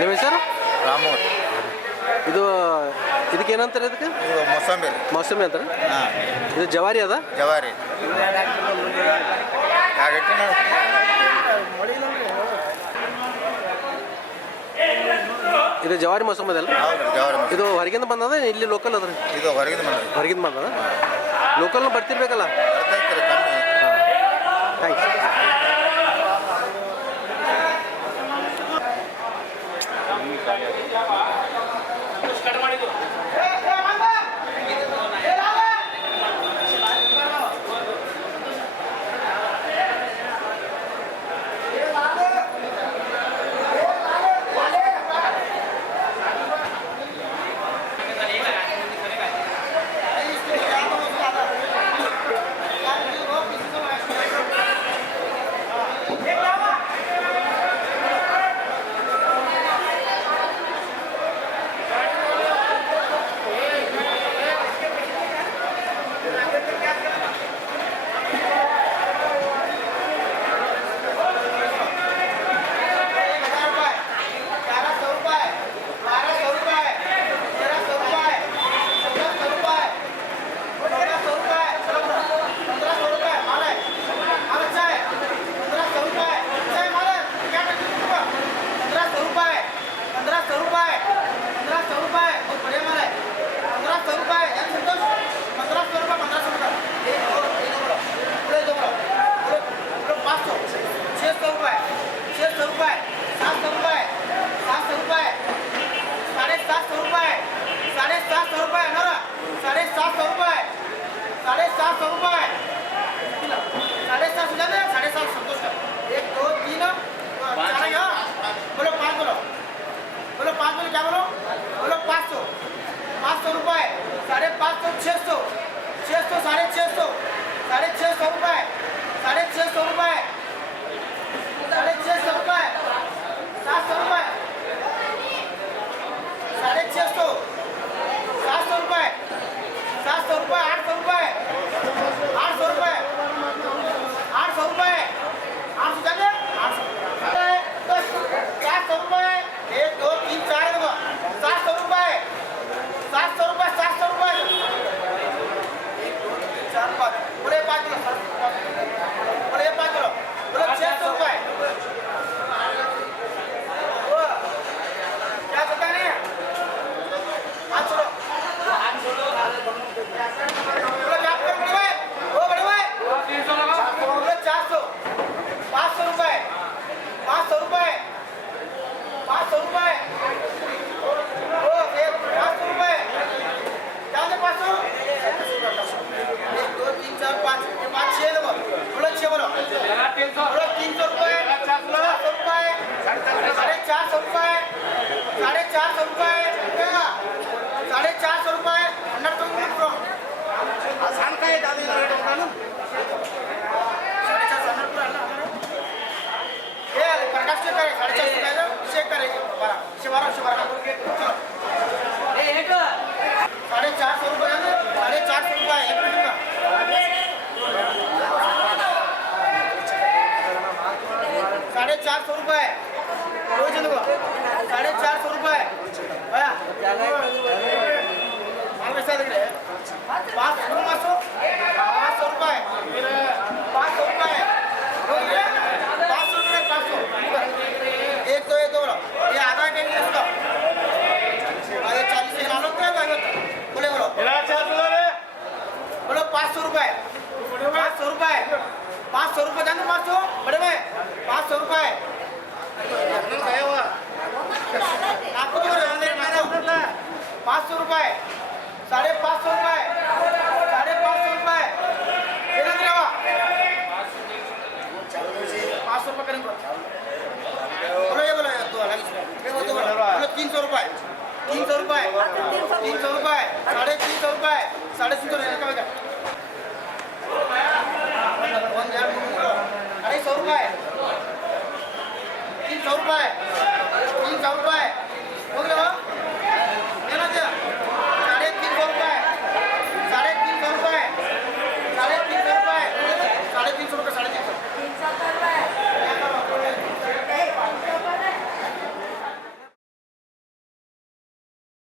ನಿಮ್ಮ ಹೆಸರು? ರಾಮೋರ್. ಇದು ಇದಕ್ಕೆ ಏನಂತಾರೆ? ಇದಕ್ಕೆ ಇದು ಮೊಸಂಬಿ. ಮೌಸಮಿ ಅಂತಾರೆ. ಹಾಂ, ಇದು ಜವಾರಿ ಅದ? ಜವಾರಿ. ಇದು ಜವಾರಿ ಮೌಸಮ್ ಅದಲ್ಲ? ಹೌದು, ಜವಾರಿ. ಇದು ಹೊರಗಿಂದ ಬಂದದ ಇಲ್ಲಿ ಲೋಕಲ್ ಅದ? ಇದು ಹೊರಗಿಂದ ಬಂದದ. ಹೊರಗಿಂದ ಬಂದದ. ಲೋಕಲ್ನ ಬರ್ತಿರ್ಬೇಕಲ್ಲ? ಬರ್ತೈತ್ರಿ ಕಮ್ಮಿ. ಥ್ಯಾಂಕ್ಸ್. ₹500 ₹500 ₹500 जाने 500 बड़े भाई 500 रुपये 550 रुपये 550 रुपये येणार रेवा 500 रुपये करेंगे बोलो ये बोलो तो अलग ये बोलो 300 रुपये 300 रुपये 300 रुपये 350 रुपये 350 रुपये का बेटा 250 रुपये 300 रुपये 300 रुपये